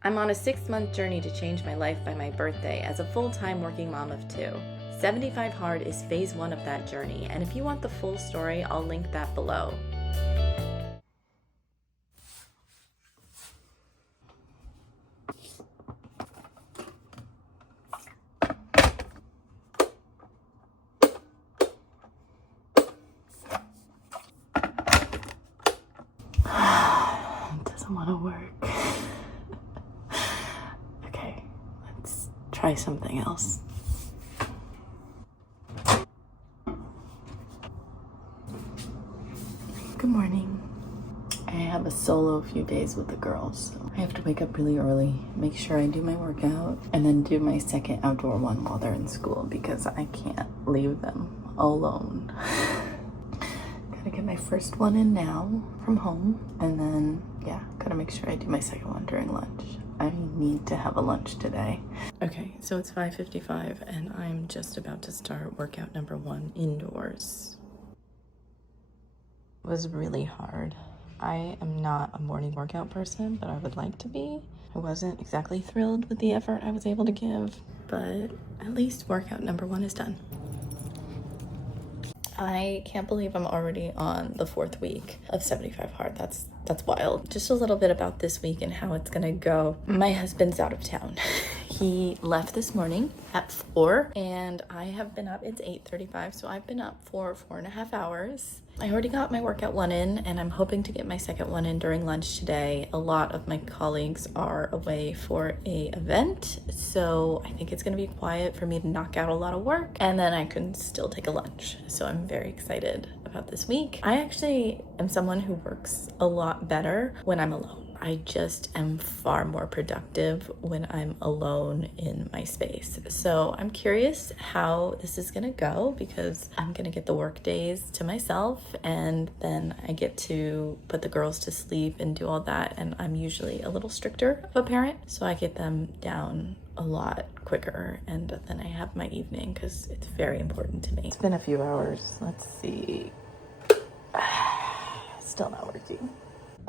I'm on a 6-month journey to change my life by my birthday as a full-time working mom of 2. 75 Hard is phase 1 of that journey, and if you want the full story, I'll link that below. It doesn't want to work. Okay, let's try something else. Good morning. I have a solo few days with the girls, so I have to wake up really early, make sure I do my workout, and then do my second outdoor one while they're in school because I can't leave them alone. Gotta get my first one in now from home, and then, yeah, gotta make sure I do my second one during lunch. I need to have a lunch today. Okay, so it's 5:55 and I'm just about to start workout number 1 indoors. It was really hard. I am not a morning workout person, but I would like to be. I wasn't exactly thrilled with the effort I was able to give, but at least workout number 1 is done. I can't believe I'm already on the 4th week of 75 Hard. That's wild. Just a little bit about this week and how it's gonna go. My husband's out of town. He left this morning at 4 and I have been up. It's 8:35, so I've been up for 4.5 hours. I already got my workout 1 in and I'm hoping to get my second one in during lunch today. A lot of my colleagues are away for a event, so I think it's gonna be quiet for me to knock out a lot of work and then I can still take a lunch. So I'm very excited about this week. I actually am someone who works a lot better when I'm alone. I just am far more productive when I'm alone in my space. So I'm curious how this is gonna go because I'm gonna get the work days to myself and then I get to put the girls to sleep and do all that. And I'm usually a little stricter of a parent, so I get them down a lot quicker and then I have my evening because it's very important to me. It's been a few hours. Let's see. Still not working.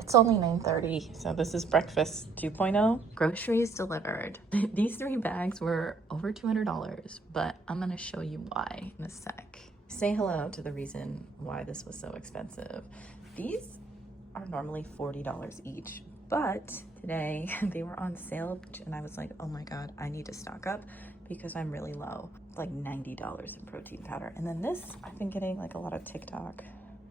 It's only 9:30, so this is breakfast 2.0. Groceries delivered. These 3 bags were over $200, but I'm gonna show you why in a sec. Say hello to the reason why this was so expensive. These are normally $40 each, but today they were on sale and I was like, oh my God, I need to stock up because I'm really low. It's like $90 in protein powder. And then this, I've been getting like a lot of TikTok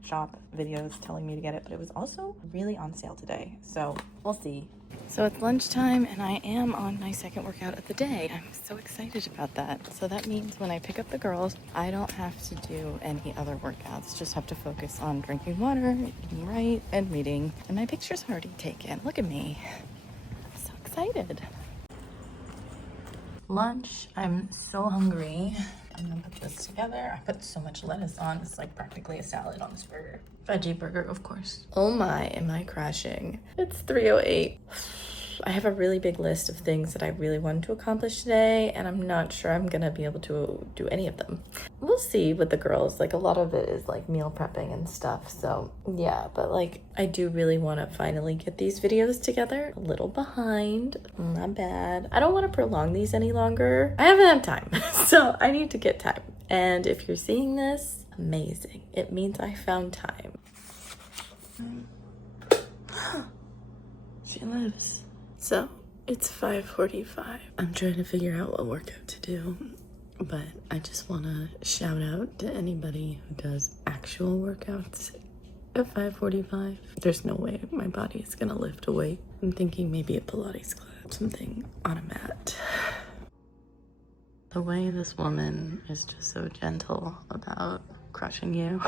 shop videos telling me to get it, but it was also really on sale today, so we'll see. So it's lunchtime and I am on my second workout of the day. I'm so excited about that. So that means when I pick up the girls, I don't have to do any other workouts, just have to focus on drinking water, eating right, and reading. And my picture's already taken. Look at me. I'm so excited. Lunch. I'm so hungry. I'm gonna put this together. I put so much lettuce on. It's like practically a salad on this burger. Veggie burger, of course. Oh my, am I crashing? It's 3:08. I have a really big list of things that I really wanted to accomplish today, and I'm not sure I'm gonna be able to do any of them. We'll see with the girls. Like a lot of it is like meal prepping and stuff. So yeah, but like I do really want to finally get these videos together. A little behind, not bad. I don't want to prolong these any longer. I haven't had time, so I need to get time. And if you're seeing this, amazing. It means I found time. She lives. So it's 5:45. I'm trying to figure out what workout to do, but I just want to shout out to anybody who does actual workouts at 5:45. There's no way my body is gonna lift a weight. I'm thinking maybe a Pilates class, something on a mat. The way this woman is just so gentle about crushing you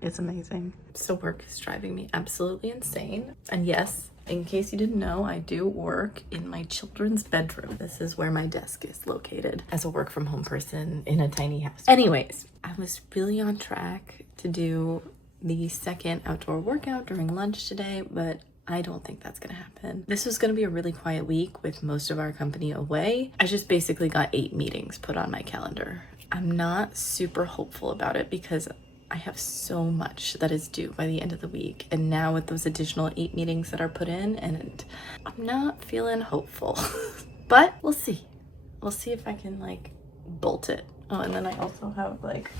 is amazing. So work is driving me absolutely insane. And yes, in case you didn't know, I do work in my children's bedroom. This is where my desk is located as a work from home person in a tiny house. Anyways, I was really on track to do the second outdoor workout during lunch today, but I don't think that's gonna happen. This was gonna be a really quiet week with most of our company away. I just basically got 8 meetings put on my calendar. I'm not super hopeful about it because I have so much that is due by the end of the week. And now with those additional 8 meetings that are put in, and I'm not feeling hopeful, but we'll see. We'll see if I can like bolt it. Oh, and then I also have like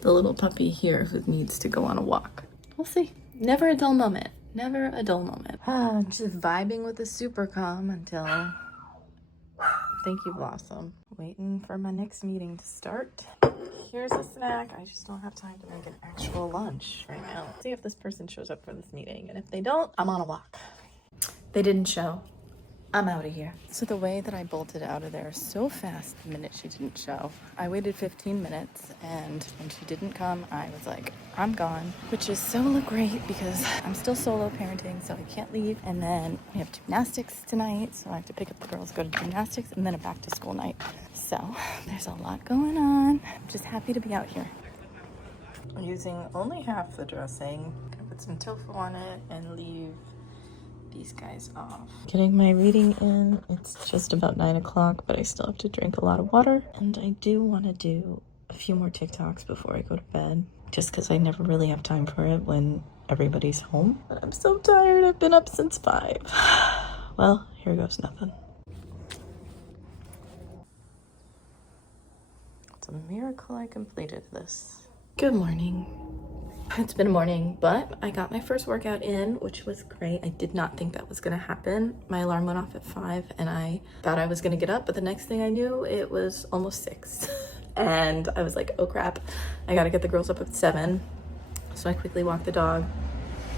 the little puppy here who needs to go on a walk. We'll see. Never a dull moment. Never a dull moment. I'm just vibing with the super calm until... Thank you, Blossom. Waiting for my next meeting to start. Here's a snack. I just don't have time to make an actual lunch right now. Let's see if this person shows up for this meeting. And if they don't, I'm on a walk. They didn't show. I'm out of here. So the way that I bolted out of there so fast the minute she didn't show, I waited 15 minutes, and when she didn't come, I was like, I'm gone, which is so great because I'm still solo parenting, so I can't leave. And then we have gymnastics tonight, so I have to pick up the girls, go to gymnastics, and then a back to school night. So there's a lot going on. I'm just happy to be out here. I'm using only half the dressing. I'm gonna put some tofu on it and leave these guys off. Getting my reading in. It's just about 9 o'clock, but I still have to drink a lot of water. And I do want to do a few more TikToks before I go to bed, just because I never really have time for it when everybody's home. But I'm so tired. I've been up since 5. Well, here goes nothing. It's a miracle I completed this. Good morning. It's been a morning, but I got my first workout in, which was great. I did not think that was gonna happen. My alarm went off at 5 and I thought I was gonna get up, but the next thing I knew, it was almost 6. And I was like, oh crap, I gotta get the girls up at 7. So I quickly walked the dog,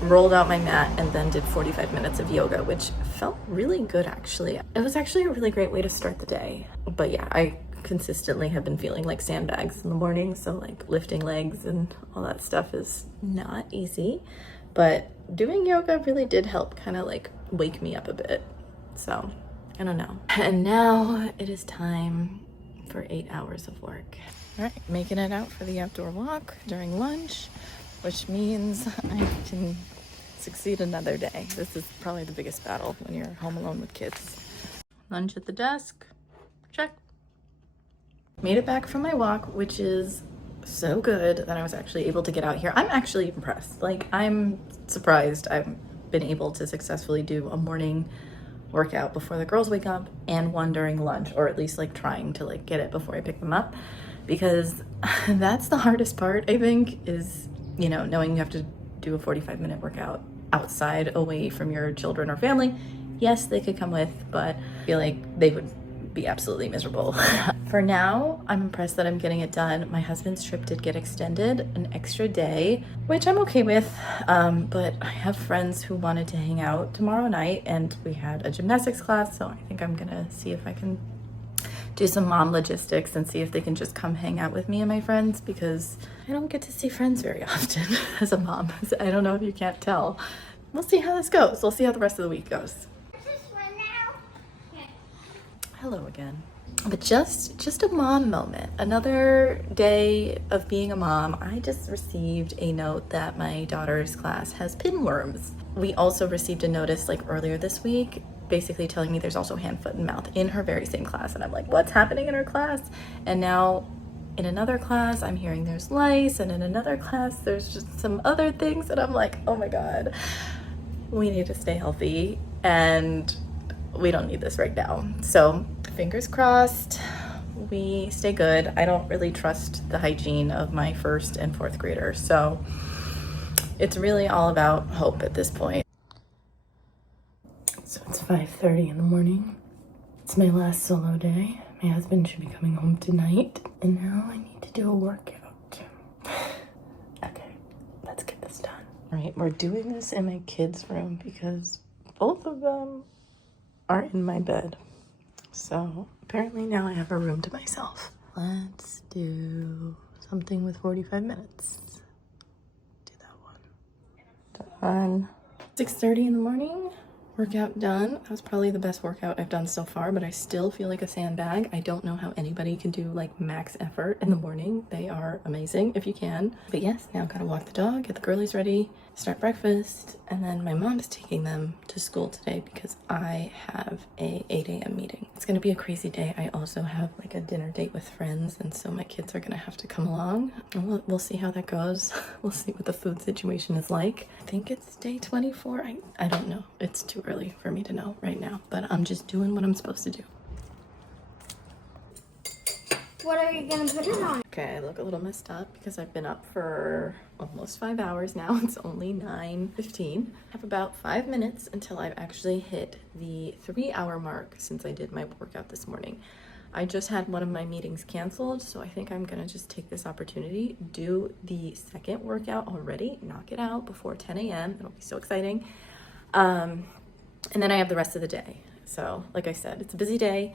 rolled out my mat, and then did 45 minutes of yoga, which felt really good actually. It was actually a really great way to start the day. But yeah, I consistently have been feeling like sandbags in the morning, so like lifting legs and all that stuff is not easy, but doing yoga really did help kind of like wake me up a bit. So I don't know. And now it is time for 8 hours of work. All right, making it out for the outdoor walk during lunch, which means I can succeed another day. This is probably the biggest battle when you're home alone with kids. Lunch at the desk, check. Made it back from my walk, which is so good that I was actually able to get out here. I'm actually impressed. Like, I'm surprised I've been able to successfully do a morning workout before the girls wake up and one during lunch, or at least like trying to like get it before I pick them up, because that's the hardest part, I think, is, you know, knowing you have to do a 45-minute workout outside away from your children or family. Yes, they could come with, but I feel like they would be absolutely miserable. For now, I'm impressed that I'm getting it done. My husband's trip did get extended an extra day, which I'm okay with, but I have friends who wanted to hang out tomorrow night, and we had a gymnastics class, so I think I'm gonna see if I can do some mom logistics and see if they can just come hang out with me and my friends, because I don't get to see friends very often as a mom. I don't know if you can't tell. We'll see how this goes. We'll see how the rest of the week goes. Hello again. But just a mom moment. Another day of being a mom. I just received a note that my daughter's class has pinworms. We also received a notice like earlier this week, basically telling me there's also hand, foot, and mouth in her very same class. And I'm like, what's happening in her class? And now in another class, I'm hearing there's lice, and in another class, there's just some other things. And I'm like, oh my God, we need to stay healthy, and we don't need this right now. So fingers crossed we stay good. I don't really trust the hygiene of my 1st and 4th graders, so it's really all about hope at this point. So it's 5:30 in the morning. It's my last solo day. My husband should be coming home tonight, and now I need to do a workout. Okay, let's get this done. All right, we're doing this in my kids' room because both of them are in my bed. So apparently now I have a room to myself. Let's do something with 45 minutes. Do that one. Done. 6:30 in the morning. Workout done. That was probably the best workout I've done so far, but I still feel like a sandbag. I don't know how anybody can do like max effort in the morning. They are amazing if you can. But yes, now gotta walk the dog, get the girlies ready, start breakfast, and then my mom's taking them to school today because I have a 8 a.m. meeting. It's gonna be a crazy day. I also have like a dinner date with friends, and so my kids are gonna have to come along. And we'll see how that goes. We'll see what the food situation is like. I think it's day 24. I don't know. It's too early for me to know right now, but I'm just doing what I'm supposed to do. What are you gonna put it on? Okay, I look a little messed up because I've been up for almost 5 hours now. It's only 9:15. I have about 5 minutes until I've actually hit the 3-hour mark since I did my workout this morning. I just had one of my meetings canceled, so I think I'm gonna just take this opportunity, do the second workout already, knock it out before 10 a.m. It'll be so exciting. And then I have the rest of the day. So like I said, it's a busy day,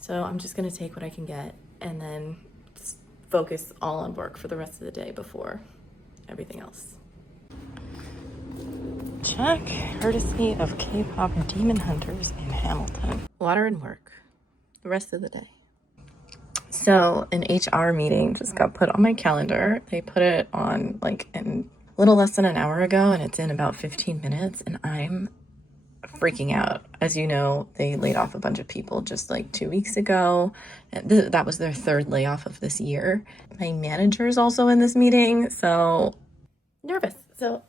so I'm just gonna take what I can get and then just focus all on work for the rest of the day before everything else. Check, courtesy of K-pop Demon Hunters in Hamilton. Water and work, the rest of the day. So an HR meeting just got put on my calendar. They put it on like in a little less than an hour ago, and it's in about 15 minutes, and I'm freaking out. As you know, they laid off a bunch of people just like 2 weeks ago. That was their third layoff of this year. My manager is also in this meeting, so nervous. So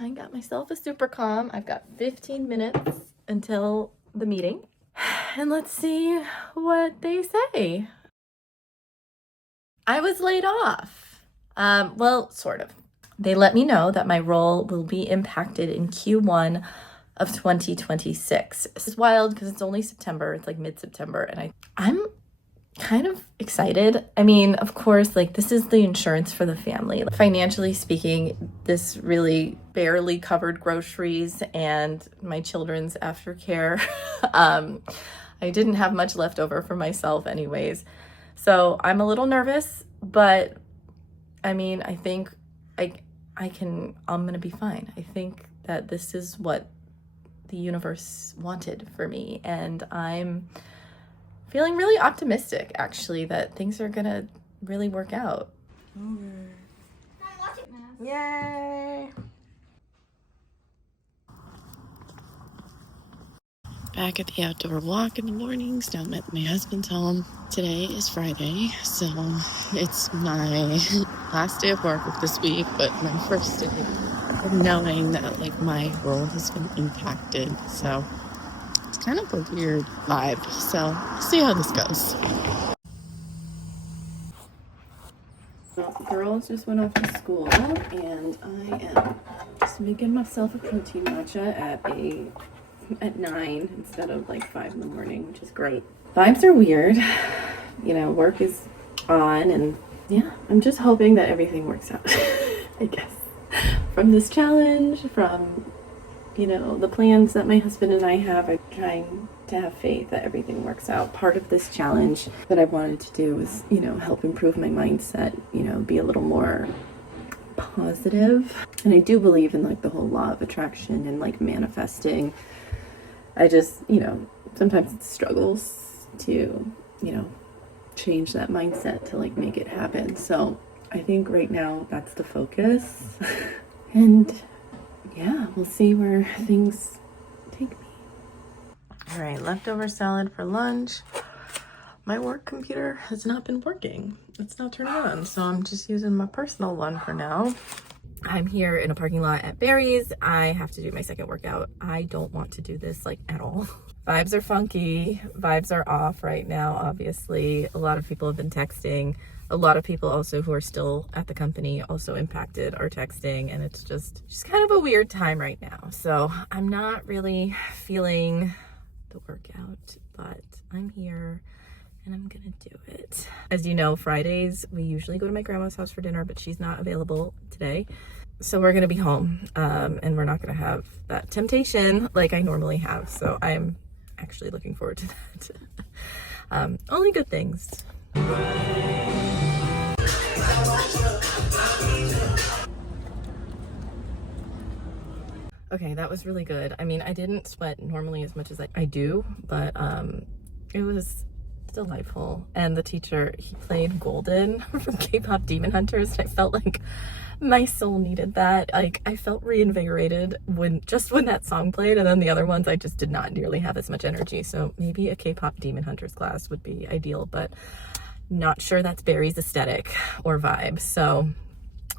I got myself a super calm. I've got 15 minutes until the meeting, and let's see what they say. I was laid off. Well, sort of. They let me know that my role will be impacted in Q1 of 2026. This is wild because it's only September. It's like mid-September, and I'm kind of excited. I mean, of course, like this is the insurance for the family. Financially speaking, this really barely covered groceries and my children's aftercare. I didn't have much left over for myself anyways. So I'm a little nervous, but I mean, I think I'm gonna be fine. I think that this is what the universe wanted for me, and I'm feeling really optimistic actually that things are gonna really work out. Yay! Back at the outdoor walk in the mornings down at my husband's home. Today is Friday, so it's my last day of work of this week, but my first day of knowing that like my role has been impacted. So it's kind of a weird vibe. So we'll see how this goes. Well, the girls just went off to school, and I am just making myself a protein matcha at 9 instead of like 5 in the morning, which is great. Vibes are weird. You know, work is on, and yeah, I'm just hoping that everything works out, I guess. From this challenge, from, you know, the plans that my husband and I have, I'm trying to have faith that everything works out. Part of this challenge that I wanted to do was, you know, help improve my mindset, you know, be a little more positive. And I do believe in like the whole law of attraction and like manifesting. I just, you know, sometimes it struggles to, you know, change that mindset to like make it happen. So I think right now that's the focus. And yeah, we'll see where things take me. All right, leftover salad for lunch. My work computer has not been working. It's not turning on, so I'm just using my personal one for now. I'm here in a parking lot at Barry's. I have to do my second workout. I don't want to do this like at all. Vibes are funky. Vibes are off right now, obviously. A lot of people have been texting. A lot of people also who are still at the company also impacted are texting, and it's just kind of a weird time right now. So I'm not really feeling the workout, but I'm here and I'm gonna do it. As you know, Fridays, we usually go to my grandma's house for dinner, but she's not available today. So we're gonna be home, and we're not gonna have that temptation like I normally have. So I'm actually looking forward to that. Only good things. Okay, that was really good. I mean, I didn't sweat normally as much as I do, but it was delightful. And the teacher, he played Golden from K-pop Demon Hunters, and I felt like my soul needed that. Like, I felt reinvigorated when that song played, and then the other ones I just did not nearly have as much energy. So maybe a K-pop Demon Hunters class would be ideal, but not sure that's Barry's aesthetic or vibe. So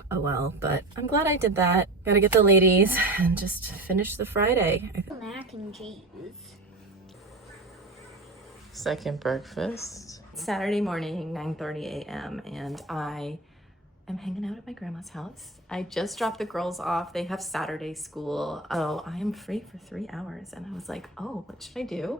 oh well, but I'm glad I did that. Gotta get the ladies and just finish the Friday. Mac and cheese. Second breakfast. Saturday morning, 9:30 a.m. and I am hanging out at my grandma's house. I just dropped the girls off. They have Saturday school. Oh, I am free for 3 hours. And I was like, oh, what should I do?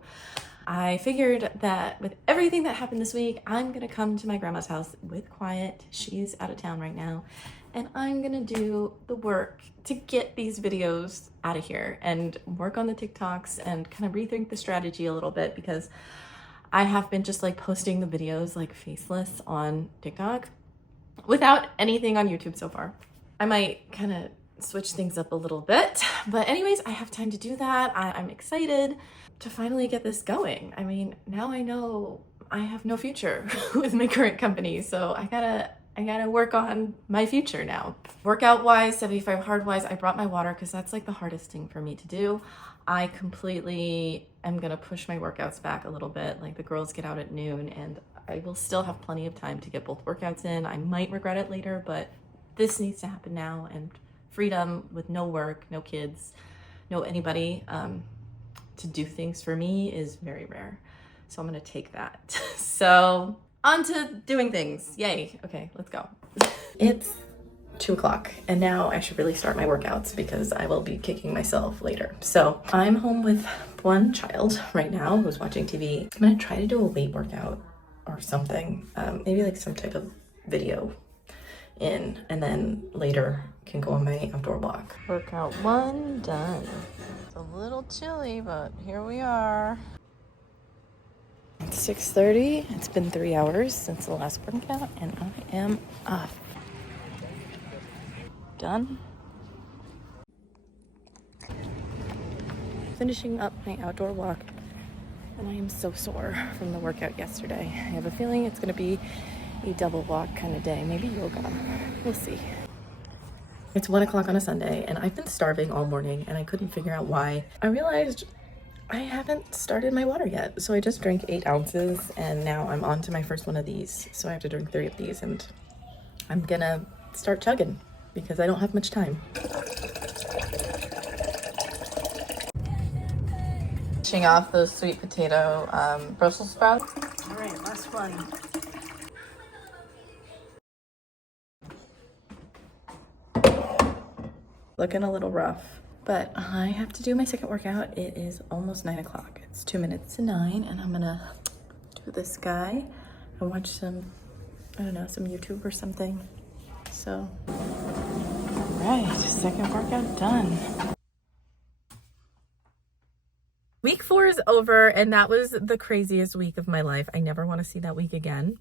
I figured that with everything that happened this week, I'm gonna come to my grandma's house with Quiet. She's out of town right now. And I'm gonna do the work to get these videos out of here and work on the TikToks and kind of rethink the strategy a little bit, because I have been just like posting the videos like faceless on TikTok without anything on YouTube so far. I might kind of switch things up a little bit, but anyways, I have time to do that. I'm excited to finally get this going. I mean, now I know I have no future with my current company, so I gotta work on my future now. Workout wise, 75 hard wise, I brought my water because that's like the hardest thing for me to do. I completely am gonna push my workouts back a little bit. Like, the girls get out at noon and I will still have plenty of time to get both workouts in. I might regret it later, but this needs to happen now. And freedom with no work, no kids, no anybody to do things for me is very rare. So I'm gonna take that. So on to doing things. Yay. Okay, let's go. It's 2 o'clock and now I should really start my workouts because I will be kicking myself later. So I'm home with one child right now who's watching TV. I'm gonna try to do a weight workout or something, maybe like some type of video in, and then later can go on my outdoor walk. Workout 1 done. It's a little chilly, but here we are. It's 6:30. It's been 3 hours since the last workout and I am off. Done. Finishing up my outdoor walk, and I am so sore from the workout yesterday. I have a feeling it's gonna be a double walk kind of day, maybe yoga. We'll see. It's 1 o'clock on a Sunday and I've been starving all morning and I couldn't figure out why. I realized I haven't started my water yet. So I just drank 8 ounces and now I'm on to my first one of these. So I have to drink 3 of these and I'm gonna start chugging because I don't have much time. Finishing off those sweet potato Brussels sprouts. All right, last one. Looking a little rough, but I have to do my second workout. It is almost 9 o'clock. It's 2 minutes to 9 and I'm gonna do this guy and watch some, I don't know, some YouTube or something. So, all right, second workout done. Week 4 is over and that was the craziest week of my life. I never want to see that week again.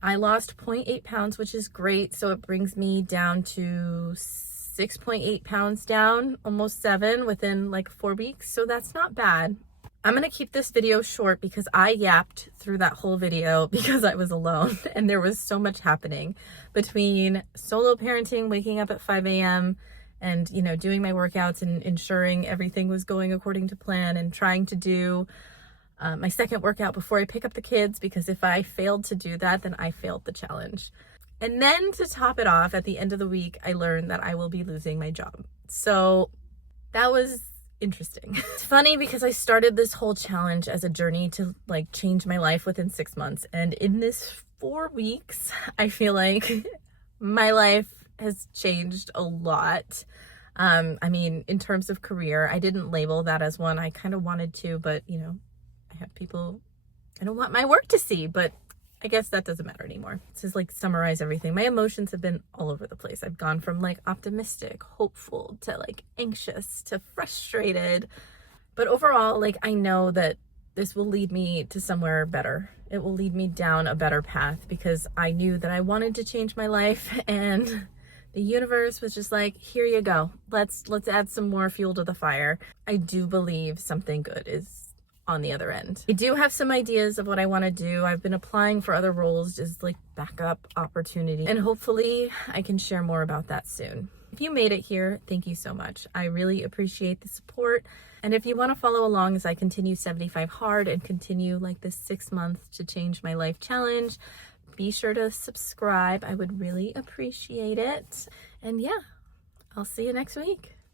I lost 0.8 pounds, which is great. So it brings me down to 6.8 pounds down, almost 7 within like 4 weeks. So that's not bad. I'm going to keep this video short because I yapped through that whole video because I was alone and there was so much happening between solo parenting, waking up at 5 a.m. and, you know, doing my workouts and ensuring everything was going according to plan and trying to do my second workout before I pick up the kids, because if I failed to do that, then I failed the challenge. And then to top it off, at the end of the week, I learned that I will be losing my job. So that was interesting. It's funny because I started this whole challenge as a journey to like change my life within 6 months. And in this 4 weeks, I feel like my life has changed a lot. I mean, in terms of career, I didn't label that as one. I kind of wanted to, but you know, I have people, I don't want my work to see, but I guess that doesn't matter anymore. This is like summarize everything. My emotions have been all over the place. I've gone from like optimistic, hopeful to like anxious to frustrated. But overall, like I know that this will lead me to somewhere better. It will lead me down a better path because I knew that I wanted to change my life and the universe was just like, here you go. Let's add some more fuel to the fire. I do believe something good is on the other end. I do have some ideas of what I want to do. I've been applying for other roles, just like backup opportunity, and hopefully I can share more about that soon. If you made it here, thank you so much. I really appreciate the support. And if you want to follow along as I continue 75 hard and continue like this 6 months to change my life challenge, be sure to subscribe. I would really appreciate it. And yeah, I'll see you next week.